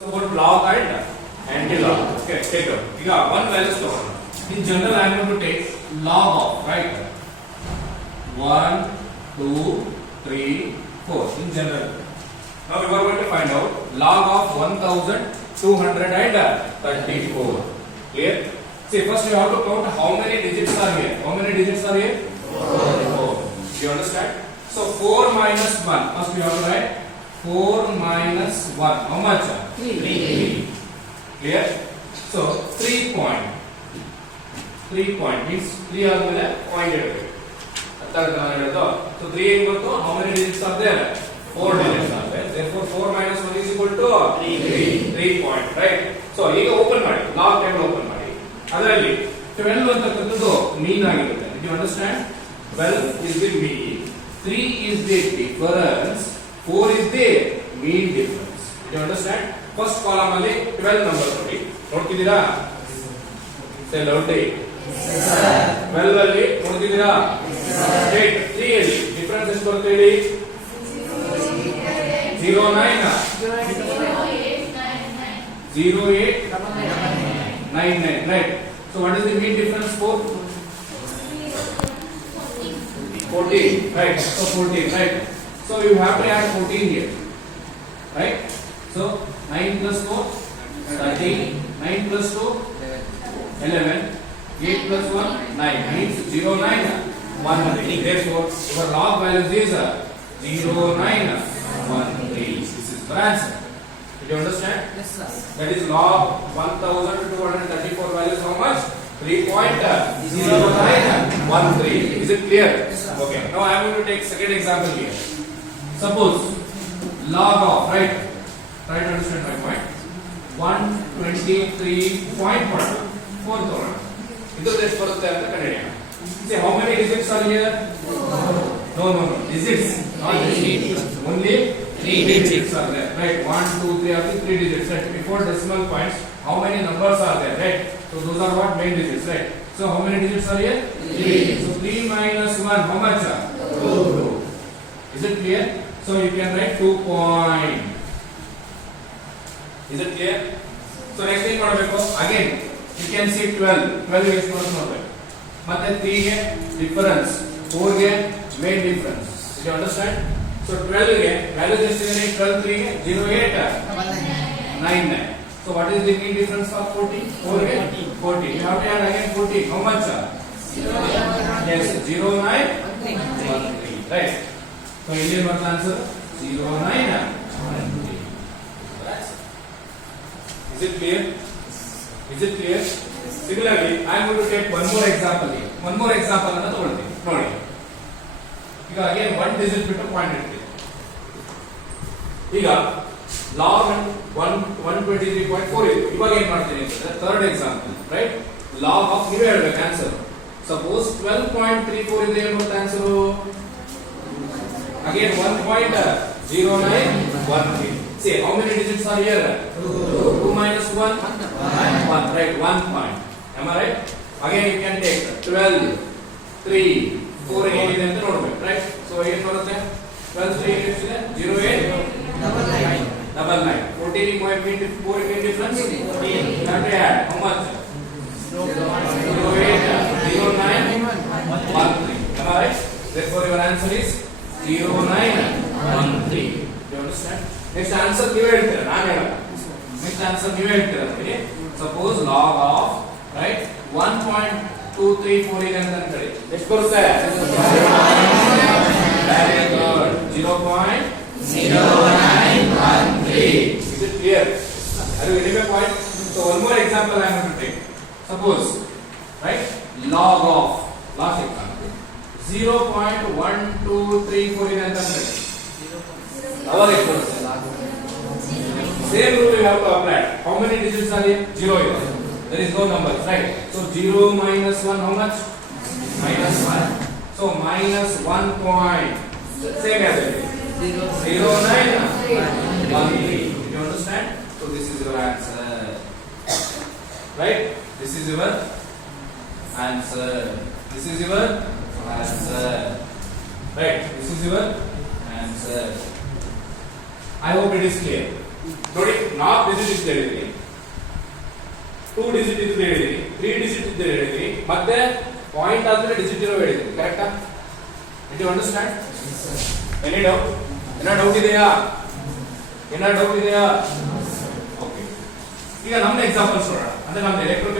about log and antilog. Okay, take up. You have one value stored. In general, I am going to take log of, right? 1, 2, 3, 4. In general. Now we are going to find out log of 1234. Clear? See, first you have to count how many digits are here. How many digits are here? 4. 4. You understand? So 4 minus 1. First we have to write four minus one. How much? Three. Clear? So three point. Three point means three ಆದ್ಮೇಲೆ point ಇಡಬೇಕು ಅರ್ಥ ಆಗುತ್ತಾ ನಾನು ಹೇಳೋದು so three ಏನ್ ಗೊತ್ತು how many digits are there four digits are there therefore 4 minus 1 is equal to 3 3 point right so ಈಗ open ಮಾಡಿ ಲಾಗ್ ಟೇಬಲ್ ಓಪನ್ ಮಾಡಿ ಅದರಲ್ಲಿ 12 ಅಂತಕ್ಕಂಥದ್ದು ಮೀನ್ ಆಗಿರುತ್ತೆ you understand 12 is the mean 3 is the difference 4 is the mean difference you understand first column ಅಲ್ಲಿ 12 number ನೋಡಿ ನೋಡ್ತಿದ್ದೀರಾ ಸೇ ಲೌಟಿ 12 ಅಲ್ಲಿ ನೋಡ್ತಿದ್ದೀರಾ ಏಟ್ ತ್ರೀ ಹೇಳಿ ಡಿಫರೆನ್ಸ್ ಎಷ್ಟು ಬರುತ್ತೆ ಹೇಳಿ zero nine zero eight nine nine right so what is the mean difference four fourteen So you have to add 14 here. Right? So 9 plus 4, 13. 9 plus 2, 11. 8 plus 1, 9. Means 0, 9, 1, Therefore, your log value is 0, 9, 1, 3. This is the answer. Did you understand? Yes, sir. That is log 1234 values how much? 3.0913. Uh, is it clear? Yes, okay. Now I am going to take second example here. Suppose log of, right? Try to understand my point. 123.1 4000. Because this for the Canadian. See how many digits are here? No, no, no. Digits. Not digits. Only three digits are there. Right. One, two, three, I think three digits. Right. Before decimal points, how many numbers are there? Right. So those are what main digits, right? So how many digits are here? Three. So three minus one, how much? Two. Is it clear? so you can write 2 point is it clear so next thing ಮಾಡಬೇಕು again you can see 12 12 ಎಷ್ಟು ಬರುತ್ತೆ ನೋಡ್ಬೇಕು ಮತ್ತೆ 3 ಗೆ difference 4 ಗೆ mean difference you understand so 12 ಗೆ values ಎಷ್ಟಿದೆ 12 3 ಗೆ 08 99 so what is the mean difference of 14 4 ಗೆ 14 you have to add again 14 how much yes 09 13 right so ಇಲ್ಲಿ ಬರ್ತದೆ answer 09 Is it clear? Is it clear? Similarly, I am going to take one more example here. One more example ಅನ್ನ ತಗೊಳ್ತೀನಿ ನೋಡಿ ಈಗ again one digit ಬಿಟ್ಟು point ಇಡ್ತೀನಿ ಈಗ log one one twenty three point four ಇದೆ ಇವಾಗ ಏನ್ ಮಾಡ್ತೀನಿ ಅಂತಂದ್ರೆ third example right log of ನೀವೇ ಹೇಳ್ಬೇಕು answer suppose twelve point three four ಇದೆ ಏನು ಬರುತ್ತೆ answer again 1.0913 see how many digits are here 2 minus 1 1 right 1 point am i right again you can take 12 3 4 ಏನಿದೆ ಅಂತ ನೋಡ್ಬೇಕು right so ಏನು ಬರುತ್ತೆ 12 3 ಎಷ್ಟಿದೆ 08 double nine 14 point mean 4 mean difference 14 you have to add how much 08 09 one three. Am I right? Therefore, your answer is zero nine one three. Do you understand? Next answer ನೀವೇ ಹೇಳ್ತೀರಾ ನಾನು ಹೇಳಲ್ಲ next answer ನೀವೇ ಹೇಳ್ತೀರಾ ನೋಡಿ suppose log of right one point two three four ಇದೆ ಅಂತ ಅನ್ಕೊಳ್ಳಿ ಎಷ್ಟು ಬರುತ್ತೆ very good zero point Zero nine one three. Is it clear? Are you getting my point? So one more example I am going to take. Suppose, right, log of, last example, 0.1234 ಇದೆ ಅಂತ ಅನ್ಕೊಳ್ಳಿ. ಅವಾಗ ಎಷ್ಟು ಬರುತ್ತೆ? Same rule you have to apply. How many digits are here? Zero ಇದೆ. There is no numbers, right? So zero minus one, how much? Minus one. So minus one point. Same as it. Zero. Zero nine one three. You understand? So this is your answer. Right? This is your answer. This is your answer. Right? This is your answer. I hope it is clear. ನೋಡಿ, ನಾಲ್ಕು digit ಇದ್ದು ಹೇಳಿದೀನಿ two digit ಇದ್ದು ಹೇಳಿದೀನಿ three digit ಇದ್ದು ಹೇಳಿದೀನಿ ಮತ್ತೆ point ಆದ್ಮೇಲೆ ಡಿಜಿಟ್ ಇರೋ ಹೇಳಿದೀನಿ ಕರೆಕ್ಟಾ it you understand any doubt ಏನೋ ಡೌಟ್ ಇದೆಯಾ ಏನೋ ಡೌಟ್ ಇದೆಯಾ ಓಕೆ ಈಗ ನಮ್ಮ ಎಕ್ಸಾಂಪಲ್ಸ್ ನೋಡೋಣ ಅಂದ್ರೆ ನಮ್ಮ ಎಲೆಕ್ಟ್ರೋ